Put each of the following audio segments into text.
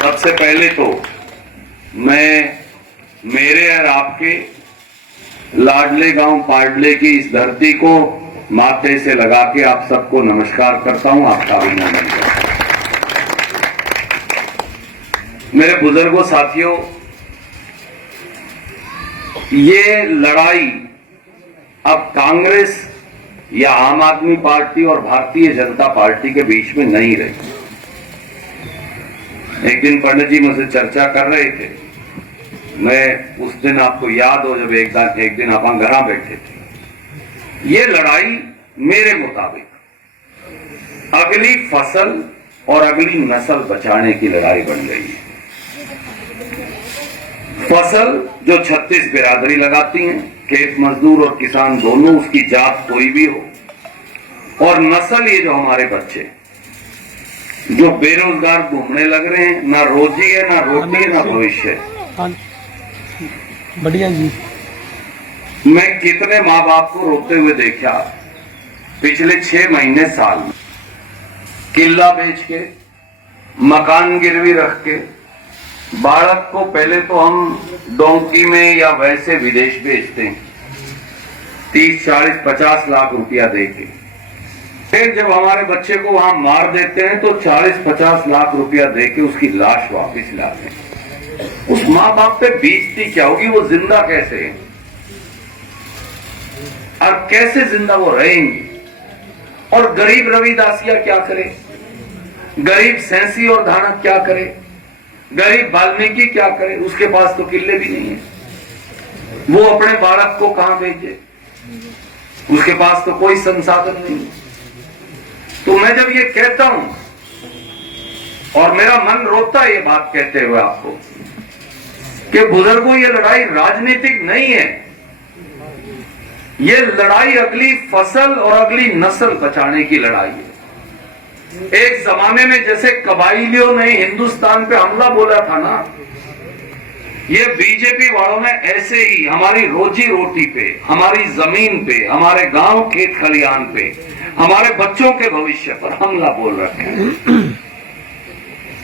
सबसे पहले तो मैं मेरे और आपके लाडले गांव पाडले की इस धरती को माथे से लगा के आप सबको नमस्कार करता हूं, आपका अभिनंदन करता हूं। मेरे बुजुर्गों, साथियों, ये लड़ाई अब कांग्रेस या आम आदमी पार्टी और भारतीय जनता पार्टी के बीच में नहीं रही। एक दिन पंडित जी मुझसे चर्चा कर रहे थे, मैं उस दिन आपको याद हो जब एक दिन आप घर बैठे थे। ये लड़ाई मेरे मुताबिक अगली फसल और अगली नस्ल बचाने की लड़ाई बन गई है। फसल जो 36 बिरादरी लगाती हैं, खेत मजदूर और किसान दोनों, उसकी जात कोई भी हो, और नस्ल ये जो हमारे बच्चे जो बेरोजगार घूमने लग रहे हैं, ना रोजी है, ना रोटी है, ना भविष्य है। बढ़िया जी। मैं कितने माँ बाप को रोते हुए देखा पिछले 6 महीने साल में, किला बेच के, मकान गिरवी रख के, बालक को पहले तो हम डोंकी में या वैसे विदेश भेजते हैं 30, 40, 50 लाख रुपया देके, फिर जब हमारे बच्चे को वहां मार देते हैं तो 40, 50 लाख रुपया देके उसकी लाश वापस लाते हैं। उस माँ बाप पे बीतती क्या होगी, वो जिंदा कैसे है और कैसे जिंदा वो रहेंगे। और गरीब रविदासिया क्या करे, गरीब सेंसी और धानक क्या करे, गरीब वाल्मीकि क्या करे, उसके पास तो किले भी नहीं है। वो अपने बालक को कहां भेजे, उसके पास तो कोई संसाधन नहीं। तो मैं जब ये कहता हूं और मेरा मन रोता है ये बात कहते हुए आपको कि बुजुर्गों, ये लड़ाई राजनीतिक नहीं है, ये लड़ाई अगली फसल और अगली नस्ल बचाने की लड़ाई है। एक जमाने में जैसे कबाइलियों ने हिंदुस्तान पे हमला बोला था ना, ये बीजेपी वालों ने ऐसे ही हमारी रोजी रोटी पे, हमारी जमीन पे, हमारे गांव खेत खलियान पे, हमारे बच्चों के भविष्य पर हमला बोल रखे हैं।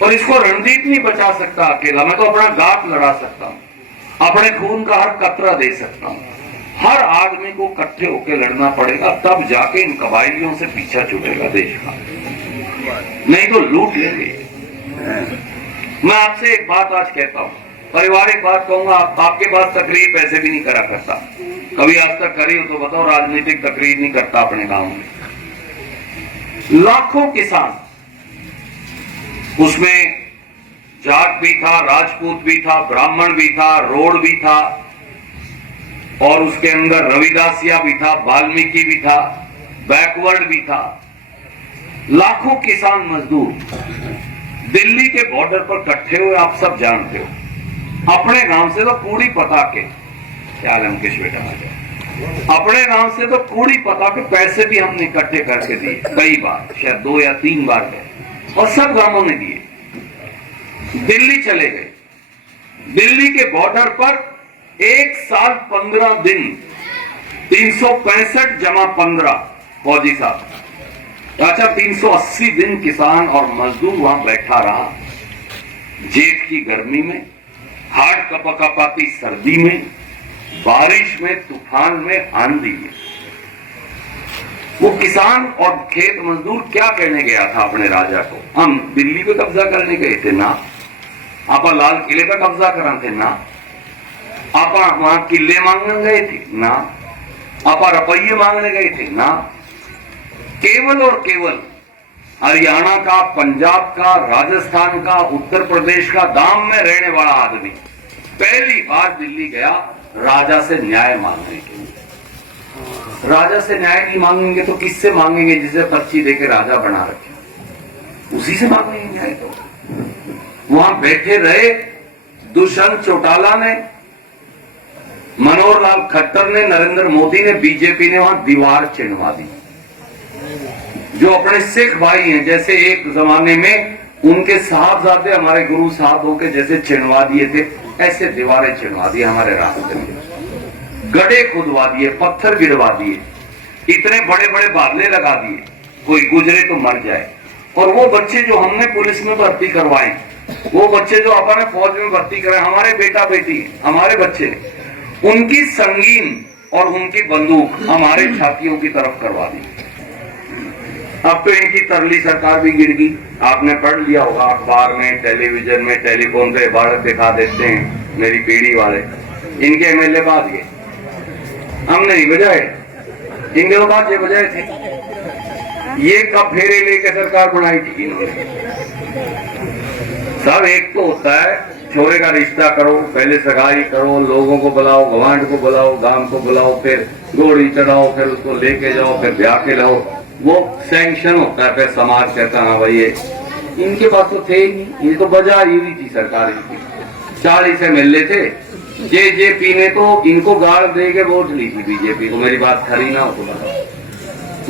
और इसको रणदीप नहीं बचा सकता अकेला, मैं तो अपना गात लड़ा सकता हूं, अपने खून का हर कतरा दे सकता हूं। हर आदमी को इकट्ठे होकर लड़ना पड़ेगा, तब जाके इन कबाइलियों से पीछा छूटेगा देश का, नहीं तो लूट लेंगे। मैं आपसे एक बात आज कहता हूं, पारिवारिक बात कहूंगा, आपके पास तकरीर पैसे भी नहीं करा करता, कभी आज तक करी हो तो बताओ, राजनीतिक तकरीर नहीं करता अपने गांव में। लाखों किसान, उसमें जाट भी था, राजपूत भी था, ब्राह्मण भी था, रोड भी था, और उसके अंदर रविदासिया भी था, वाल्मीकि भी था, बैकवर्ड भी था। लाखों किसान मजदूर दिल्ली के बॉर्डर पर इकट्ठे हुए, आप सब जानते हो। अपने गांव से तो कूड़ी पता के, क्या लंकेश बेटा आ जाओ, अपने गांव से तो कूड़ी पता के पैसे भी हमने इकट्ठे करके दिए, कई बार, शायद 2 या 3 बार गए, और सब गांवों ने दिए। दिल्ली चले गए, दिल्ली के बॉर्डर पर 1 साल 15 दिन 365 जमा 15 फौजी साहब, अच्छा 380 दिन किसान और मजदूर वहां बैठा रहा, जेठ की गर्मी में, हाथ कपकपाती सर्दी में, बारिश में, तूफान में, आंधी में। वो किसान और खेत मजदूर क्या कहने गया था अपने राजा को, हम दिल्ली पे कब्जा करने गए थे ना, आप लाल किले पे कब्जा करा थे ना, आप वहां किले मांगने गए थे ना, आप रुपये मांगने गए थे ना। केवल और केवल हरियाणा का, पंजाब का, राजस्थान का, उत्तर प्रदेश का दाम में रहने वाला आदमी पहली बार दिल्ली गया राजा से न्याय मांगने के लिए। राजा से न्याय नहीं मांगेंगे तो किससे मांगेंगे, जिसे पर्ची देके राजा बना रखे, उसी से मांगेंगे न्याय। तो वहां बैठे रहे दुष्यंत चौटाला ने, मनोहर लाल खट्टर ने, नरेंद्र मोदी ने, बीजेपी ने वहां दीवार चिनवा दी। जो अपने सिख भाई हैं, जैसे एक जमाने में उनके साहबजादे हमारे गुरु साहबों के जैसे चिनवा दिए थे, ऐसे दीवारें चिनवा दी हमारे रास्ते में, गड्ढे खुदवा दिए, पत्थर गिरवा दिए, इतने बड़े बड़े बादले लगा दिए, कोई गुजरे तो मर जाए। और वो बच्चे जो हमने पुलिस में भर्ती करवाए, वो बच्चे जो अपन फौज में भर्ती कराए, हमारे बेटा बेटी, हमारे बच्चे, उनकी संगीन और उनकी बंदूक हमारे छातियों की तरफ करवा दी। अब तो इनकी तरली सरकार भी गिर गई। आपने पढ़ लिया होगा अखबार में, टेलीविजन में, टेलीफोन पे बाढ़ दिखा देते हैं मेरी पीढ़ी वाले। इनके एमएलए भाग गए, हमने नहीं बजाए, इनके तो बात ये बजाए थे। ये कब फेरे लेके सरकार बनाई थी इन्होंने? सब एक तो होता है छोरे का रिश्ता करो, पहले सगाई करो, लोगों को बुलाओ, गवांड को बुलाओ, गांव को बुलाओ, फिर घोड़ी चढ़ाओ, फिर उसको लेके जाओ, फिर ब्याह के लाओ, वो सैंक्शन होता है। फिर समाज कहता है भाई ये इनके पास तो थे ही नहीं, ये तो बजा ही नहीं थी सरकार इनकी। 40 एमएलए थे, जेजेपी ने तो इनको गाड़ दे के वोट ली थी बीजेपी को। मेरी बात खरी ना हो तो बताओ,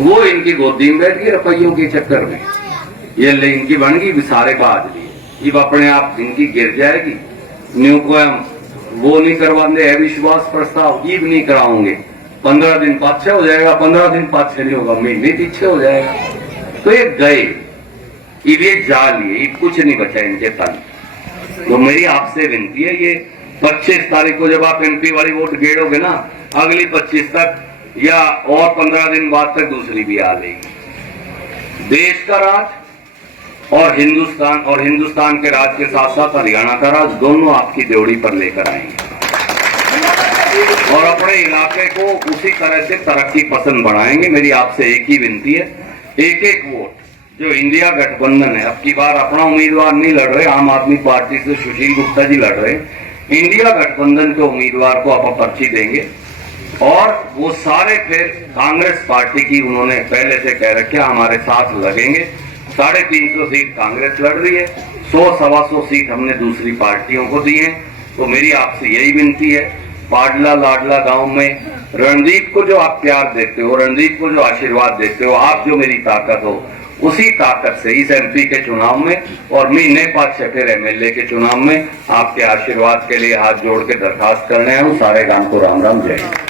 वो इनकी गोदी में बैठ गई रुपयों के चक्कर में। ये ले इनकी बन गई सारे बाज लिए, ये अपने आप इनकी गिर जाएगी। न्यू को हम वो नहीं करवाते, अविश्वास प्रस्ताव ये भी नहीं कराओगे, 15 दिन पाछे हो जाएगा, 15 दिन पाछे नहीं होगा, महीने पीछे हो जाएगा। तो ये गए, ये जा लिए, ये कुछ नहीं बचा इनके तन। तो मेरी आपसे विनती है, ये 25 तारीख को जब आप एमपी वाली वोट गेड़ोगे ना, अगली 25 तक या और 15 दिन बाद तक दूसरी भी आ जाएगी। देश का राज और हिंदुस्तान के राज के साथ साथ हरियाणा का राज, दोनों आपकी ड्योढ़ी पर लेकर आएंगे और अपने इलाके को उसी तरह से तरक्की पसंद बनाएंगे। मेरी आपसे एक ही विनती है, एक एक वोट जो इंडिया गठबंधन है, अब की बार अपना उम्मीदवार नहीं लड़ रहे, आम आदमी पार्टी से सुशील गुप्ता जी लड़ रहे, इंडिया गठबंधन के उम्मीदवार को आप पर्ची देंगे और वो सारे फिर कांग्रेस पार्टी की उन्होंने पहले से कह रखा हमारे साथ लगेंगे। 350 सीट कांग्रेस लड़ रही है, 100-125 सीट हमने दूसरी पार्टियों को दी है। तो मेरी आपसे यही विनती है, पाडला लाडला गांव में रणदीप को जो आप प्यार देते हो, रणदीप को जो आशीर्वाद देते हो, आप जो मेरी ताकत हो, उसी ताकत से इस एमपी के चुनाव में और महीने 5 फिर एमएलए के चुनाव में आपके आशीर्वाद के लिए हाथ जोड़ के दरखास्त करने आऊं। सारे गांव को राम राम, जय हिंद।